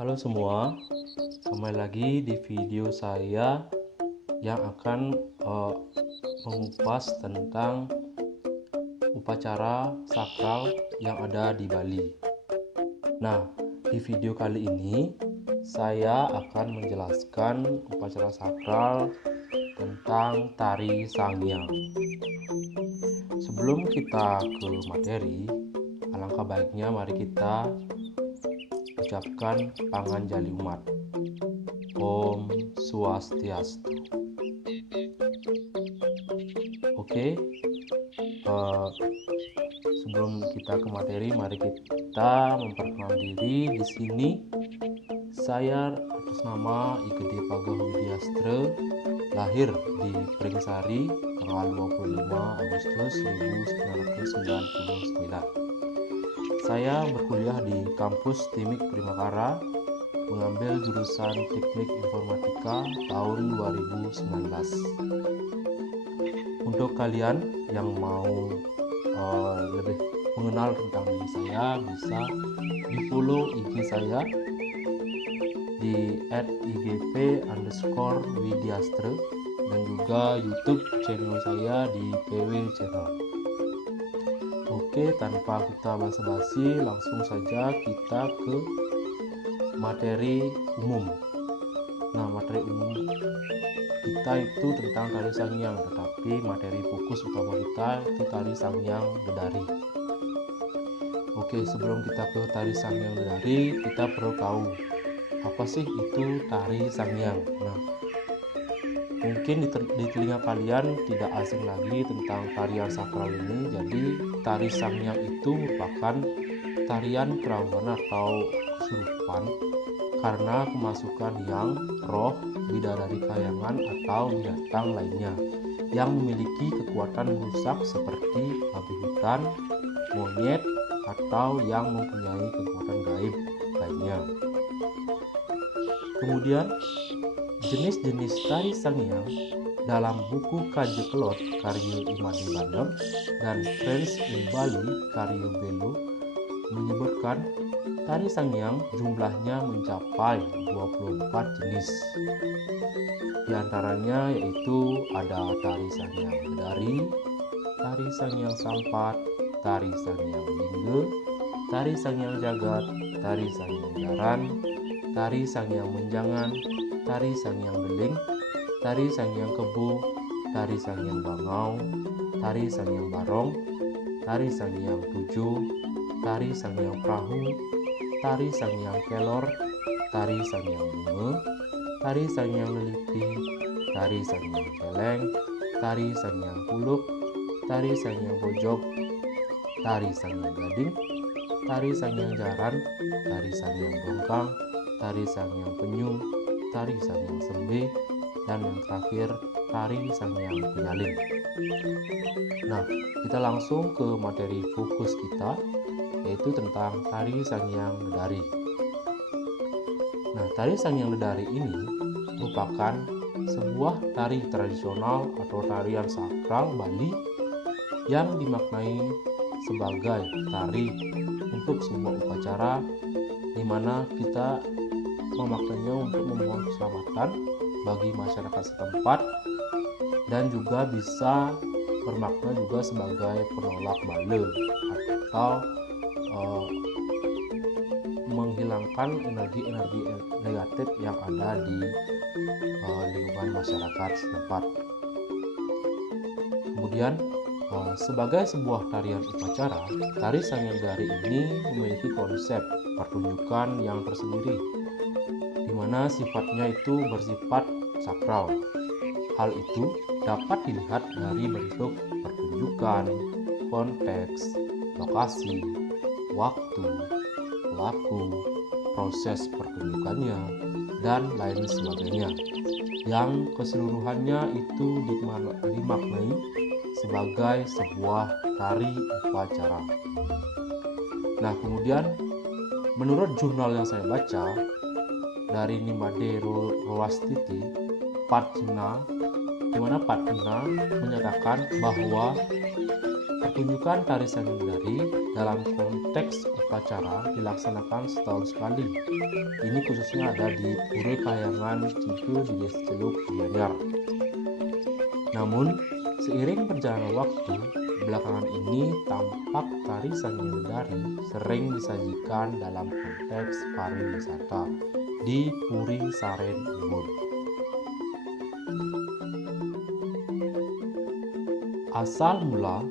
Halo semua, kembali lagi di video saya yang akan mengupas tentang upacara sakral yang ada di Bali. Nah, di video kali ini saya akan menjelaskan upacara sakral tentang tari Sangyang. Sebelum kita ke materi, alangkah baiknya mari kita ucapkan panganjali umat. Om Swastiastu. Oke, sebelum kita ke materi, mari kita memperkenalkan diri. Di sini saya atas nama Igede Pagah Widiastra, lahir di Pringsari tanggal 25 Agustus 1999. Saya berkuliah di kampus Timik Primakara, mengambil jurusan Teknik Informatika tahun 2019. Untuk kalian yang mau lebih mengenal tentang diri saya, bisa di follow IG saya di @igp_widiastra dan juga YouTube channel saya di PW Channel. Oke, tanpa kita basa-basi, langsung saja kita ke materi umum. Nah, materi umum kita itu tentang tari Sangyang, tetapi materi fokus utama kita itu tari Sangyang Dedari. Oke, sebelum kita ke tari Sangyang Dedari, kita perlu tahu apa sih itu tari Sangyang. Nah, mungkin di telinga kalian tidak asing lagi tentang tarian sakral ini. Jadi tari Sangyang itu merupakan tarian kerawanan atau kesurupan karena kemasukan yang roh, bidadari kayangan atau binatang lainnya yang memiliki kekuatan merusak seperti babi hutan, monyet, atau yang mempunyai kekuatan gaib lainnya. Kemudian jenis-jenis tari Sangyang dalam buku Kajekelot karya Imade Bandem dan Friends in Bali karya Belo menyebutkan tari Sangyang jumlahnya mencapai 24 jenis. Di antaranya yaitu ada tari Sangyang Dedari, tari Sangyang Sampat, tari Sangyang Lingga, tari Sangyang Jagat, tari Sangyang Jaran, tari Sangyang Menjangan, tari Sangyang Deling, tari Sangyang Kebo, tari Sangyang Bangau, tari Sangyang Barong, tari Sangyang Tujuh, tari Sangyang Perahu, tari Sangyang Kelor, tari Sangyang Bunga, tari Sangyang Leliti, tari Sangyang Celeng, tari Sangyang Puluk, tari Sangyang Bojok, tari Sangyang Gading, tari Sangyang Jaran, tari Sangyang Dongkang, tari Sangyang Penyung, tari Sangyang Sembe, dan yang terakhir tari Sangyang Penyalin. Nah, kita langsung ke materi fokus kita, yaitu tentang tari Sangyang Dedari. Nah, tari Sangyang Dedari ini merupakan sebuah tari tradisional atau tarian sakral Bali yang dimaknai sebagai tari untuk sebuah upacara di mana kita memaknainya untuk memohon keselamatan bagi masyarakat setempat dan juga bisa bermakna juga sebagai penolak bala atau menghilangkan energi-energi negatif yang ada di lingkungan masyarakat setempat. Kemudian sebagai sebuah tarian upacara, tari Sangyang Dedari ini memiliki konsep pertunjukan yang tersendiri, di mana sifatnya itu bersifat sakral. Hal itu dapat dilihat dari bentuk pertunjukan, konteks, lokasi, waktu, pelaku, proses pertunjukannya, dan lain sebagainya, yang keseluruhannya itu dimaknai sebagai sebuah tari upacara. Nah, kemudian menurut jurnal yang saya baca dari Nimade Rowastiti, Patna, di mana Patna menyatakan bahwa pertunjukan tari Sangyang Dedari dalam konteks upacara dilaksanakan setahun sekali. Ini khususnya ada di Pura Kahyangan Cipe di Desa Celuk, Gianyar. Namun, seiring perjalanan waktu, belakangan ini tampak tari Sangiang Dedari sering disajikan dalam konteks pariwisata di Puri Saren Ubud. Asal mula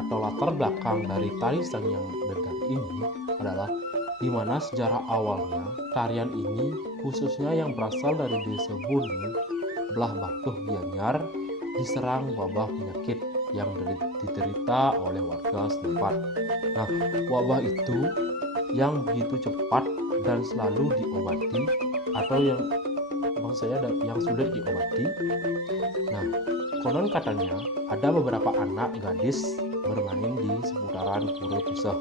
atau latar belakang dari tari Sangiang Dedari ini adalah di mana sejarah awalnya tarian ini khususnya yang berasal dari Desa Bondo, belah Batuh Gianyar, diserang wabah penyakit yang diderita oleh warga setempat. Nah, wabah itu yang begitu cepat dan selalu diobati atau yang maksud saya yang sulit diobati. Nah, konon katanya ada beberapa anak gadis bermain di seputaran Pura Puseh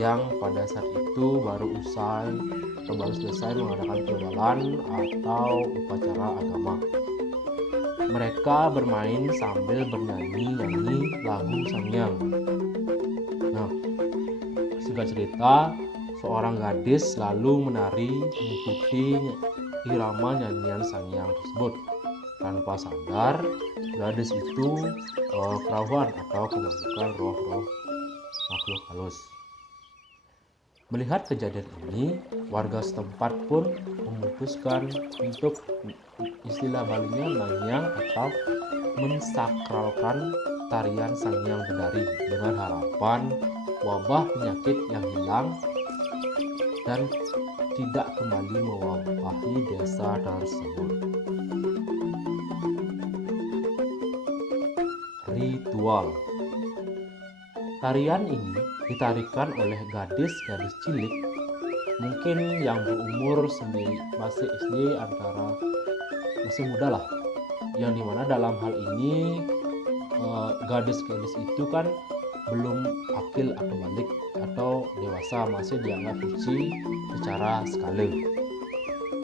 yang pada saat itu baru selesai mengadakan kejualan atau upacara agama. Mereka bermain sambil bernyanyi lagu Sangiang. Nah, singkat cerita, seorang gadis lalu menari mengikuti irama nyanyian Sangiang tersebut. Tanpa sadar, gadis itu kerauhan atau kemasukan roh-roh makhluk halus. Melihat kejadian ini, warga setempat pun memutuskan untuk istilah Balinya Mangyang atau mensakralkan tarian Sangiang Dedari dengan harapan wabah penyakit yang hilang dan tidak kembali mewabahi desa tersebut. Ritual tarian ini ditarikan oleh gadis-gadis cilik mungkin yang berumur masih SD masih muda lah, yang dimana dalam hal ini gadis-gadis itu kan belum akil atau balik atau dewasa, masih dianggap suci secara skala.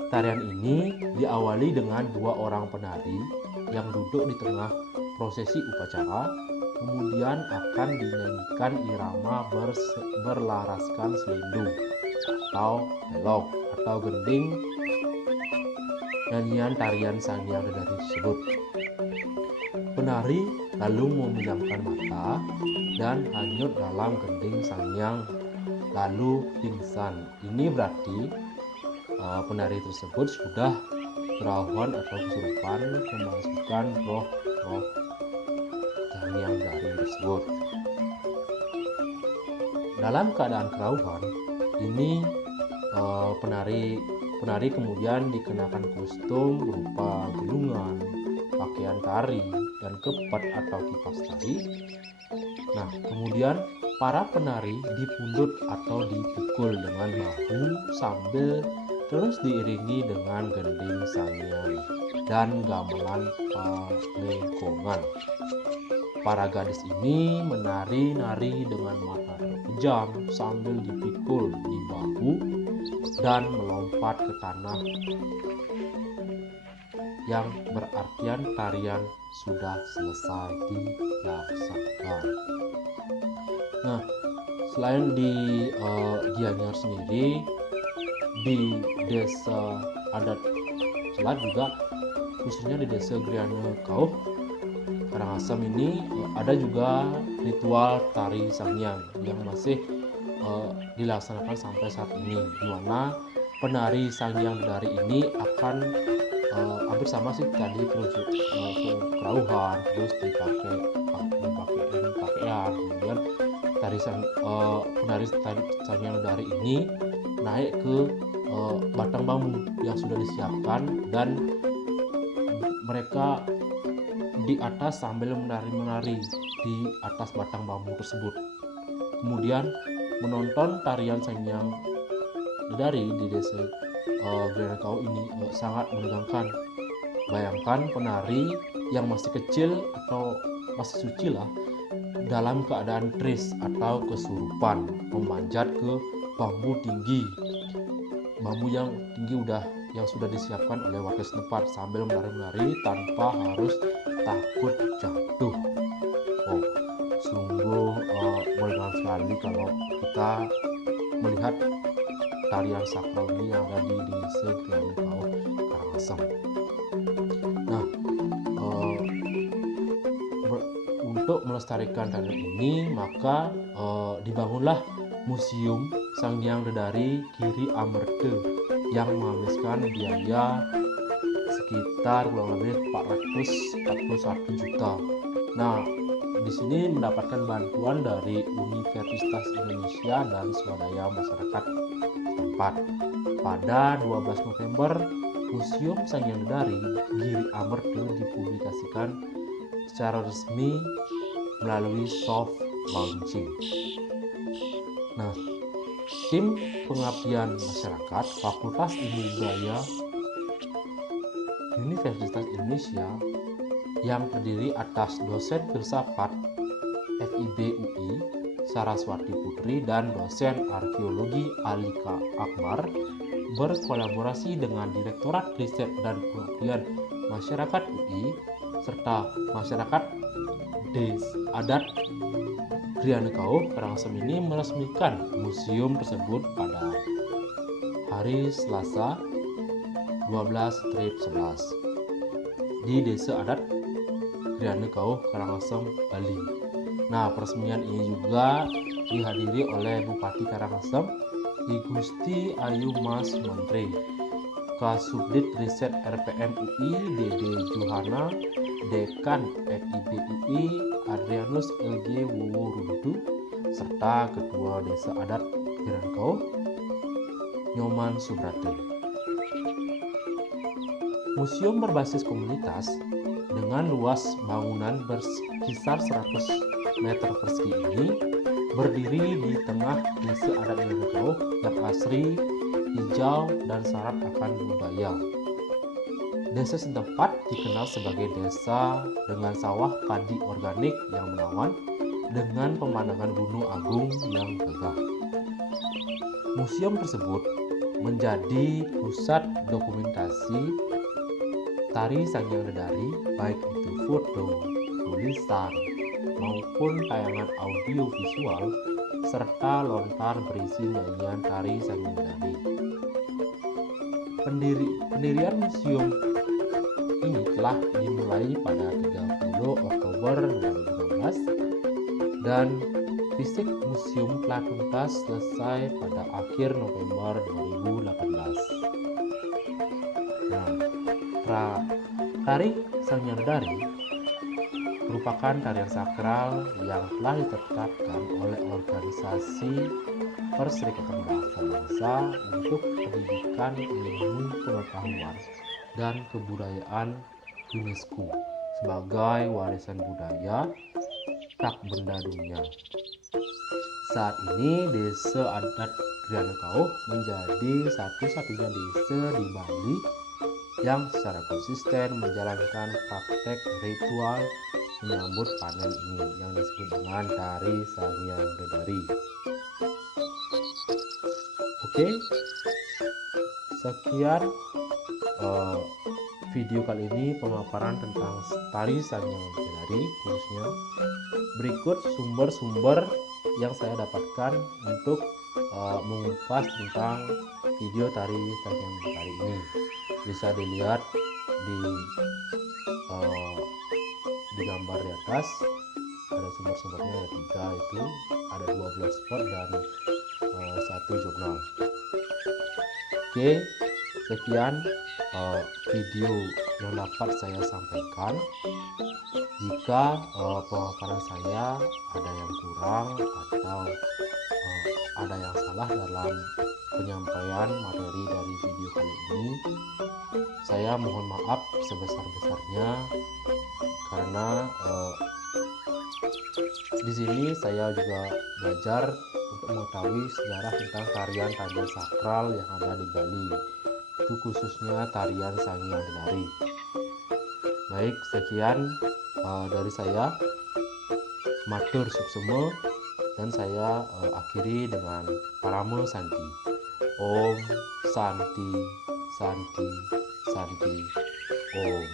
Tarian ini diawali dengan 2 orang penari yang duduk di tengah prosesi upacara, kemudian akan dinyanyikan irama berlaraskan selindung atau melok atau gending nyanyian tarian Sangiang Dedari tersebut. Penari lalu memejamkan mata dan hanyut dalam gending Sangiang lalu pingsan. Ini berarti penari tersebut sudah kerauhan atau kesurupan kemasukan roh-roh Sangiang Dedari tersebut. Dalam keadaan kerauhan ini, penari kemudian dikenakan kostum berupa gelungan, pakaian tari, dan kepat atau kipas tari. Nah, kemudian para penari dipundut atau dipukul dengan bahu sambil terus diiringi dengan gending Sangiang dan gamelan palengkongan. Para gadis ini menari-nari dengan mata terpejam sambil dipikul di bahu dan melompat ke tanah yang berartian tarian sudah selesai dilaksanakan. Nah, selain di Gianyar sendiri, di desa adat Celat juga, khususnya di desa Griana Kauh, Karangasem ini ada juga ritual tari Sangiang yang masih dilaksanakan sampai saat ini, di mana penari Sangiang Dedari ini akan hampir sama sih tadi kerauhan, terus dipakai pakaian, kemudian penari Sangiang Dedari ini naik ke batang bambu yang sudah disiapkan dan mereka di atas sambil menari-menari di atas batang bambu tersebut. Kemudian menonton tarian Sangiang Dedari di desa Griana Kauh ini sangat menegangkan. Bayangkan penari yang masih kecil atau masih suci lah, dalam keadaan tris atau kesurupan memanjat ke bambu tinggi, bambu yang tinggi yang sudah disiapkan oleh warga setempat sambil menari-menari tanpa harus takut jatuh. Sungguh elegan sekali kalau kita melihat tarian sakral ini yang ada di Desa Krianu Kauh Karangasem. Nah, untuk melestarikan tarian ini maka dibangunlah Museum Sanghyang Dedari Giri Amerde yang menghabiskan biaya sekitar kurang lebih 441 juta. Nah, di sini mendapatkan bantuan dari Universitas Indonesia dan swadaya masyarakat setempat. Pada 12 November, Museum Sanghyang Dedari Giri Amerde dipublikasikan secara resmi melalui soft launching. Nah, tim pengabdian masyarakat Fakultas Ilmu Budaya Universitas Indonesia yang terdiri atas dosen filsafat FIB UI Saraswati Putri dan dosen arkeologi Alika Akbar berkolaborasi dengan Direktorat Riset dan Pengabdian Masyarakat UI serta masyarakat Adat Krianu Kauh Karangasem ini meresmikan museum tersebut pada hari Selasa 12/11 di Desa Adat Krianu Kauh Karangasem, Bali. Nah, peresmian ini juga dihadiri oleh Bupati Karangasem, I Gusti Ayu Mas Menteri, Kasubdit Riset RPM UI Dede Juhana, Dekan FIB UI Adrianus LG Wuwuruntu, serta Ketua Desa Adat Krianu Kauh Nyoman Subrate. Museum berbasis komunitas dengan luas bangunan berkisar 100 meter persegi ini berdiri di tengah Desa Adat Krianu Kauh yang asri, hijau, dan syarat akan budaya. Desa setempat dikenal sebagai desa dengan sawah padi organik yang menawan dengan pemandangan Gunung Agung yang megah. Museum tersebut menjadi pusat dokumentasi tari Sanghyang Dedari, baik itu foto, tulisan, maupun tayangan audio visual, serta lontar berisi nyanyian tari Sanghyang Dedari. Pendirian museum ini telah dimulai pada 30 Oktober 2016 dan fisik museum telah tuntas selesai pada akhir November 2018. Nah, tari Sanghyang Dedari merupakan tarian sakral yang telah ditetapkan oleh Organisasi Perserikatan Bangsa-Bangsa untuk Pendidikan, Ilmu Pengetahuan dan Kebudayaan UNESCO sebagai warisan budaya tak benda dunia. Saat ini Desa Adat Krianu Kauh menjadi satu-satunya desa di Bali yang secara konsisten menjalankan praktek ritual menyambut panen ini yang disebut dengan tari Sanghyang Dedari. Oke, sekian video kali ini pemaparan tentang tari Sanghyang Dedari khususnya. Berikut sumber-sumber yang saya dapatkan untuk mengupas tentang video tari Sanghyang Dedari ini. Bisa dilihat di gambar di atas, ada sumber-sumbernya, ada 3, itu ada 2 blogspot dan 1 jurnal. Oke, sekian video yang dapat saya sampaikan. Jika pemaparan saya ada yang kurang atau ada yang salah dalam penyampaian materi dari video kali ini, saya mohon maaf sebesar-besarnya karena di sini saya juga belajar untuk mengetahui sejarah tentang tarian-tarian sakral yang ada di Bali, itu khususnya tarian Sanghyang Dedari. Baik, sekian dari saya, matur suksema, dan saya akhiri dengan Paramo Santi. Om Santi Santi Santi Om.